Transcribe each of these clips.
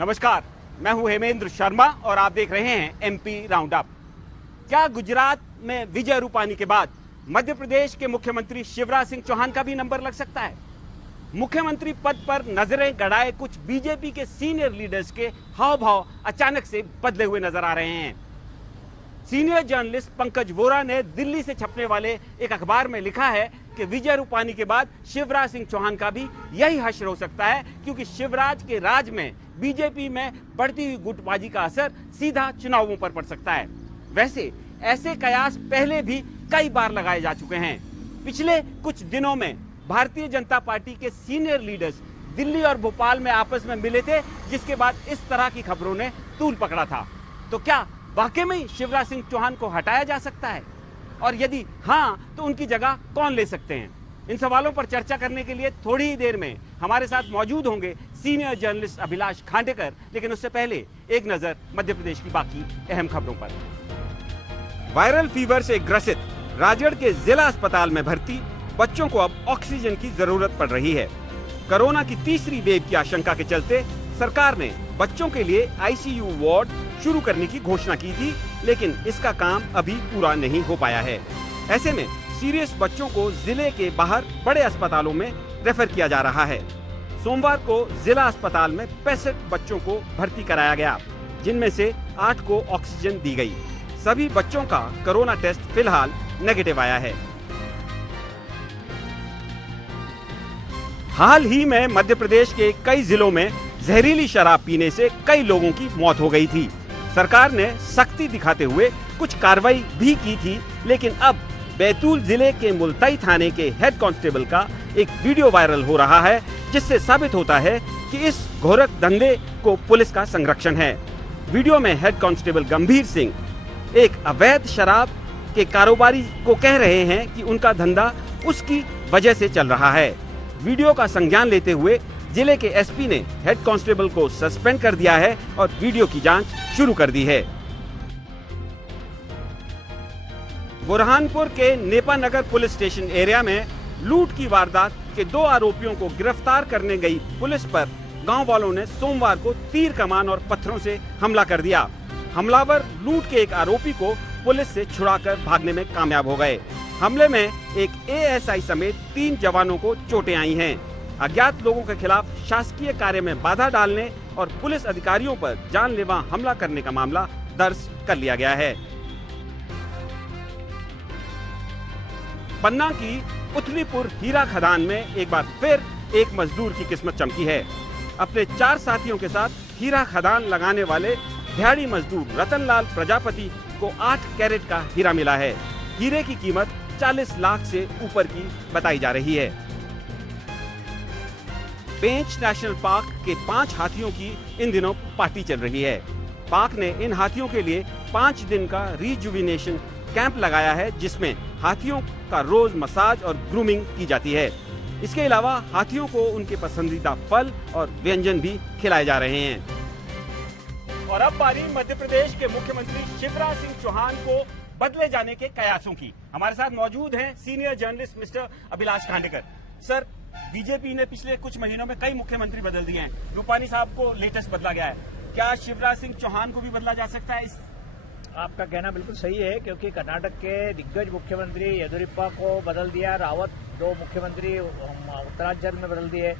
नमस्कार, मैं हूं हेमेंद्र शर्मा और आप देख रहे हैं एमपी राउंड अप। क्या गुजरात में विजय रूपानी के बाद मध्य प्रदेश के मुख्यमंत्री शिवराज सिंह चौहान का भी नंबर लग सकता है? मुख्यमंत्री पद पर नजरें गड़ाए कुछ बीजेपी के सीनियर लीडर्स के हाव भाव अचानक से बदले हुए नजर आ रहे हैं। सीनियर जर्नलिस्ट पंकज वोरा ने दिल्ली से छपने वाले एक अखबार में लिखा है कि विजय रूपानी के बाद शिवराज सिंह चौहान का भी यही हश्र हो सकता है, क्योंकि शिवराज के राज में बीजेपी में बढ़ती हुई गुटबाजी का असर सीधा चुनावों पर पड़ सकता है। वैसे ऐसे कयास पहले भी कई बार लगाए जा चुके हैं। पिछले कुछ दिनों में भारतीय जनता पार्टी के सीनियर लीडर्स दिल्ली और भोपाल में आपस में मिले थे, जिसके बाद इस तरह की खबरों ने तूल पकड़ा था। तो क्या वाकई में शिवराज सिंह चौहान को हटाया जा सकता है, और यदि हाँ तो उनकी जगह कौन ले सकते हैं? इन सवालों पर चर्चा करने के लिए थोड़ी ही देर में हमारे साथ मौजूद होंगे सीनियर जर्नलिस्ट अभिलाष खांडेकर। लेकिन उससे पहले एक नजर मध्य प्रदेश की बाकी अहम खबरों पर। वायरल फीवर से ग्रसित राजगढ़ के जिला अस्पताल में भर्ती बच्चों को अब ऑक्सीजन की जरूरत पड़ रही है। कोरोना की तीसरी वेव की आशंका के चलते सरकार ने बच्चों के लिए आईसीयू वार्ड शुरू करने की घोषणा की थी, लेकिन इसका काम अभी पूरा नहीं हो पाया है। ऐसे में सीरियस बच्चों को जिले के बाहर बड़े अस्पतालों में रेफर किया जा रहा है। सोमवार को जिला अस्पताल में 65 बच्चों को भर्ती कराया गया, जिनमें से 8 को ऑक्सीजन दी गई। सभी बच्चों का कोरोना टेस्ट फिलहाल नेगेटिव आया है। हाल ही में मध्य प्रदेश के कई जिलों में जहरीली शराब पीने से कई लोगों की मौत हो गई थी। सरकार ने सख्ती दिखाते हुए कुछ कार्रवाई भी की थी, लेकिन अब बैतूल जिले के मुल्ताई थाने के हेड कांस्टेबल का एक वीडियो वायरल हो रहा है, जिससे साबित होता है कि इस घोरक धंधे को पुलिस का संरक्षण है। वीडियो में हेड कांस्टेबल गंभीर सिंह एक अवैध शराब के कारोबारी को कह रहे हैं कि उनका धंधा उसकी वजह से चल रहा है। वीडियो का संज्ञान लेते हुए जिले के एसपी ने हेड कांस्टेबल को सस्पेंड कर दिया है और वीडियो की जांच शुरू कर दी है। बुरहानपुर के नेपा नगर पुलिस स्टेशन एरिया में लूट की वारदात के 2 आरोपियों को गिरफ्तार करने गई पुलिस पर गांव वालों ने सोमवार को तीर कमान और पत्थरों से हमला कर दिया। हमलावर लूट के एक आरोपी को पुलिस से छुड़ाकर भागने में कामयाब हो गए। हमले में एक एएसआई समेत 3 जवानों को चोटें आई हैं। अज्ञात लोगों के खिलाफ शासकीय कार्य में बाधा डालने और पुलिस अधिकारियों पर जानलेवा हमला करने का मामला दर्ज कर लिया गया है। पन्ना की उथलीपुर हीरा खदान में एक बार फिर एक मजदूर की किस्मत चमकी है। अपने 4 साथियों के साथ हीरा खदान लगाने वाले दिहाड़ी मजदूर रतनलाल प्रजापति को 8 कैरेट का हीरा मिला है। हीरे की कीमत 40 लाख से ऊपर की बताई जा रही है। पेंच नेशनल पार्क के 5 हाथियों की इन दिनों पार्टी चल रही है। पार्क ने इन हाथियों के लिए 5 दिन का रिजुविनेशन कैंप लगाया है, जिसमें हाथियों का रोज मसाज और ग्रूमिंग की जाती है। इसके अलावा हाथियों को उनके पसंदीदा फल और व्यंजन भी खिलाए जा रहे हैं। और अब बारी मध्य प्रदेश के मुख्यमंत्री शिवराज सिंह चौहान को बदले जाने के कयासों की। हमारे साथ मौजूद हैं senior journalist mister Abhilash Khandekar. Sir, BJP ने पिछले कुछ महीनों में कई मुख्यमंत्री बदल दिए हैं। रूपानी साहब को लेटेस्ट बदला गया है। क्या शिवराज सिंह चौहान को भी बदला जा सकता है? आपका कहना बिल्कुल सही है, क्योंकि कर्नाटक के दिग्गज मुख्यमंत्री येदियुरप्पा को बदल दिया, रावत 2 मुख्यमंत्री उत्तरांचल में बदल दिए,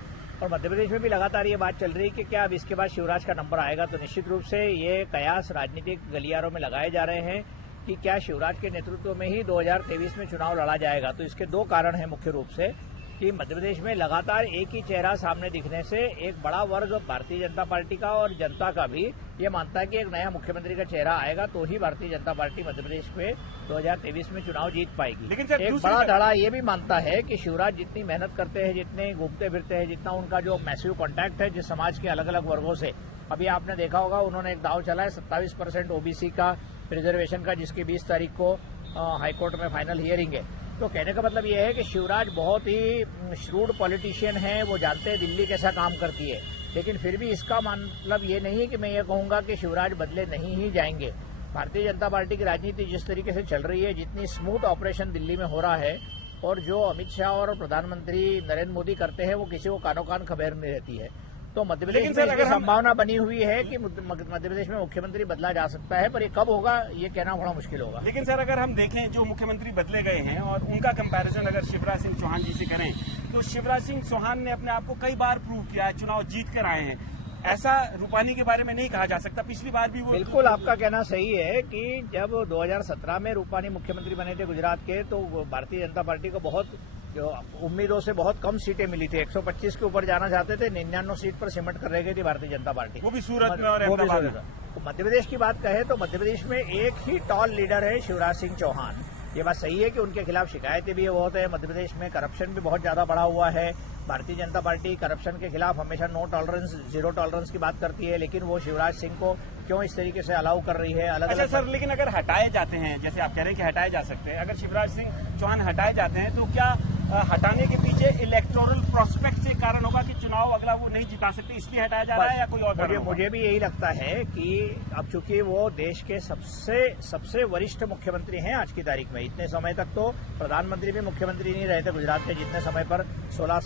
और मध्य प्रदेश में भी लगातार ये बात चल रही है कि क्या अब इसके बाद शिवराज का नंबर आएगा। तो निश्चित रूप से ये कयास राजनीतिक गलियारों में लगाए जा रहे हैं कि क्या शिवराज के नेतृत्व में ही 2023 में चुनाव लड़ा जाएगा। तो इसके 2 कारण हैं मुख्य रूप से कि मध्य प्रदेश में लगातार एक ही चेहरा सामने दिखने से एक बड़ा वर्ग भारतीय जनता पार्टी का और जनता का भी ये मानता है कि एक नया मुख्यमंत्री का चेहरा आएगा तो ही भारतीय जनता पार्टी मध्य प्रदेश में 2023 में चुनाव जीत पाएगी। लेकिन सर, एक बड़ा धड़ा ये भी मानता है कि शिवराज जितनी मेहनत करते हैं, जितने घूमते फिरते हैं, जितना उनका जो मैसिव कॉन्टैक्ट है जिस समाज के अलग अलग वर्गों से, अभी आपने देखा होगा उन्होंने एक दाव चला है 27% ओबीसी का रिजर्वेशन का, जिसकी 20 तारीख को हाईकोर्ट में फाइनल हियरिंग है। तो कहने का मतलब यह है कि शिवराज बहुत ही श्रूड पॉलिटिशियन है, वो जानते हैं दिल्ली कैसा काम करती है। लेकिन फिर भी इसका मतलब ये नहीं है कि मैं ये कहूंगा कि शिवराज बदले नहीं ही जाएंगे। भारतीय जनता पार्टी की राजनीति जिस तरीके से चल रही है, जितनी स्मूथ ऑपरेशन दिल्ली में हो रहा है, और जो अमित शाह और प्रधानमंत्री नरेंद्र मोदी करते हैं, वो किसी को कानो कान खबर नहीं रहती है। तो मध्य प्रदेश लेकिन में सर, इसकी अगर हम- संभावना बनी हुई है कि मध्य प्रदेश में मुख्यमंत्री बदला जा सकता है, पर ये कब होगा ये कहना बड़ा मुश्किल होगा। लेकिन सर, अगर हम देखें जो मुख्यमंत्री बदले गए हैं और उनका कंपैरिजन अगर शिवराज सिंह चौहान जी से करें, तो शिवराज सिंह चौहान ने अपने आप को कई बार प्रूव किया है, चुनाव जीत कर आए हैं। ऐसा रूपानी के बारे में नहीं कहा जा सकता, पिछली बार भी वो बिल्कुल आपका कहना सही है कि जब 2017 में रूपानी मुख्यमंत्री बने थे गुजरात के, तो भारतीय जनता पार्टी को बहुत जो उम्मीदों से बहुत कम सीटें मिली थी। 125 के ऊपर जाना चाहते थे, 99 सीट पर सिमट कर रह गई थी भारतीय जनता पार्टी, वो भी सूरत में और वो भी अहमदाबाद सूरत में। में। तो मध्य प्रदेश की बात कहें तो मध्य प्रदेश में एक ही टॉल लीडर है शिवराज सिंह चौहान। ये बात सही है कि उनके खिलाफ शिकायतें भी बहुत है, मध्य प्रदेश में करप्शन भी बहुत ज्यादा बढ़ा हुआ है। भारतीय जनता पार्टी करप्शन के खिलाफ हमेशा नो टॉलरेंस, जीरो टॉलरेंस की बात करती है, लेकिन वो शिवराज सिंह को क्यों इस तरीके से अलाउ कर रही है अलग अच्छा अलग। सर, लेकिन अगर हटाए जाते हैं, जैसे आप कह रहे हैं कि हटाए जा सकते हैं, अगर शिवराज सिंह चौहान हटाए जाते हैं, तो क्या हटाने के पीछे इलेक्टोरल प्रोस्पेक्ट से कारण होगा कि चुनाव अगला वो नहीं जिता सकते, इसलिए हटाया जा रहा है, या कोई और कारण होगा? मुझे भी यही लगता है कि अब चूंकि वो देश के सबसे वरिष्ठ मुख्यमंत्री हैं आज की तारीख में। इतने समय तक तो प्रधानमंत्री भी मुख्यमंत्री नहीं रहे थे गुजरात के, जितने समय पर 16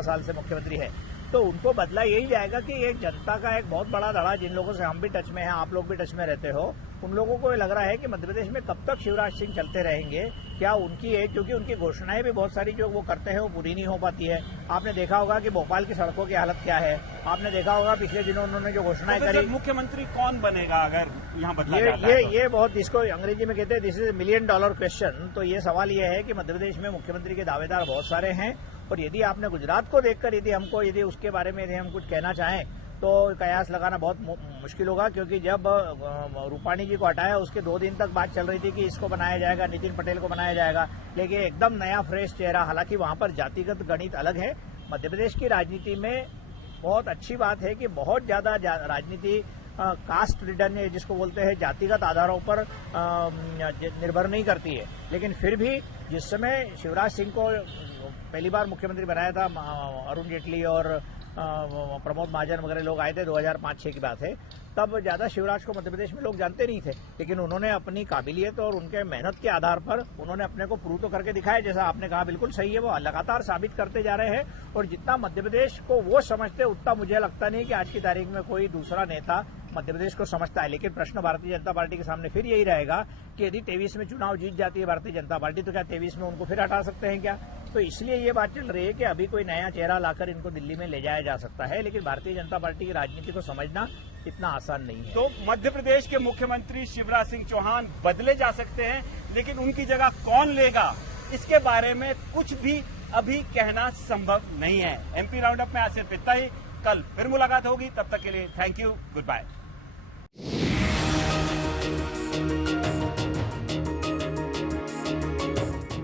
साल से मुख्यमंत्री है। तो उनको बदला यही जाएगा कि एक जनता का एक बहुत बड़ा धड़ा, जिन लोगों से हम भी टच में हैं, आप लोग भी टच में रहते हो, उन लोगों को ये लग रहा है कि मध्य प्रदेश में कब तक शिवराज सिंह चलते रहेंगे। क्या उनकी है, क्योंकि उनकी घोषणाएं भी बहुत सारी जो वो करते हैं वो पूरी नहीं हो पाती है। आपने देखा होगा कि भोपाल की सड़कों की हालत क्या है, आपने देखा होगा पिछले दिनों उन्होंने जो घोषणाएं तो करी। फिर मुख्यमंत्री कौन बनेगा अगर यहाँ बदला जाता है तो? ये बहुत, इसको अंग्रेजी में कहते हैं दिस इज $1 मिलियन क्वेश्चन। तो ये सवाल ये है कि मध्य प्रदेश में मुख्यमंत्री के दावेदार बहुत सारे हैं, और यदि आपने गुजरात को देखकर यदि उसके बारे में यदि हम कुछ कहना चाहें तो कयास लगाना बहुत मुश्किल होगा, क्योंकि जब रूपाणी जी को हटाया उसके 2 दिन तक बात चल रही थी कि इसको बनाया जाएगा, नितिन पटेल को बनाया जाएगा, लेकिन एकदम नया फ्रेश चेहरा। हालांकि वहां पर जातिगत गणित अलग है। मध्य प्रदेश की राजनीति में बहुत अच्छी बात है कि बहुत ज्यादा राजनीति कास्ट रिडन, जिसको बोलते हैं जातिगत आधारों पर निर्भर नहीं करती है। लेकिन फिर भी जिस समय शिवराज सिंह को पहली बार मुख्यमंत्री बनाया था, अरुण जेटली और प्रमोद महाजन वगैरह लोग आए थे, 2005-06 की बात है, तब ज्यादा शिवराज को मध्य प्रदेश में लोग जानते नहीं थे। लेकिन उन्होंने अपनी काबिलियत और उनके मेहनत के आधार पर उन्होंने अपने को प्रूव तो करके दिखाया। जैसा आपने कहा बिल्कुल सही है, वो लगातार साबित करते जा रहे हैं। और जितना मध्य प्रदेश को वो समझते, उतना मुझे लगता नहीं कि आज की तारीख में कोई दूसरा नेता मध्य प्रदेश को समझता है। लेकिन प्रश्न भारतीय जनता पार्टी के सामने फिर यही रहेगा कि यदि 23 में चुनाव जीत जाती है भारतीय जनता पार्टी, तो क्या 23 में उनको फिर हटा सकते हैं क्या? तो इसलिए ये बात चल रही है कि अभी कोई नया चेहरा लाकर इनको दिल्ली में ले जाया जा सकता है, लेकिन भारतीय जनता पार्टी की राजनीति को समझना इतना आसान नहीं है। तो मध्य प्रदेश के मुख्यमंत्री शिवराज सिंह चौहान बदले जा सकते हैं, लेकिन उनकी जगह कौन लेगा, इसके बारे में कुछ भी अभी कहना संभव नहीं है। एमपी राउंड अप में आज सिर्फ इतना ही। कल फिर मुलाकात होगी, तब तक के लिए थैंक यू, गुड बाय।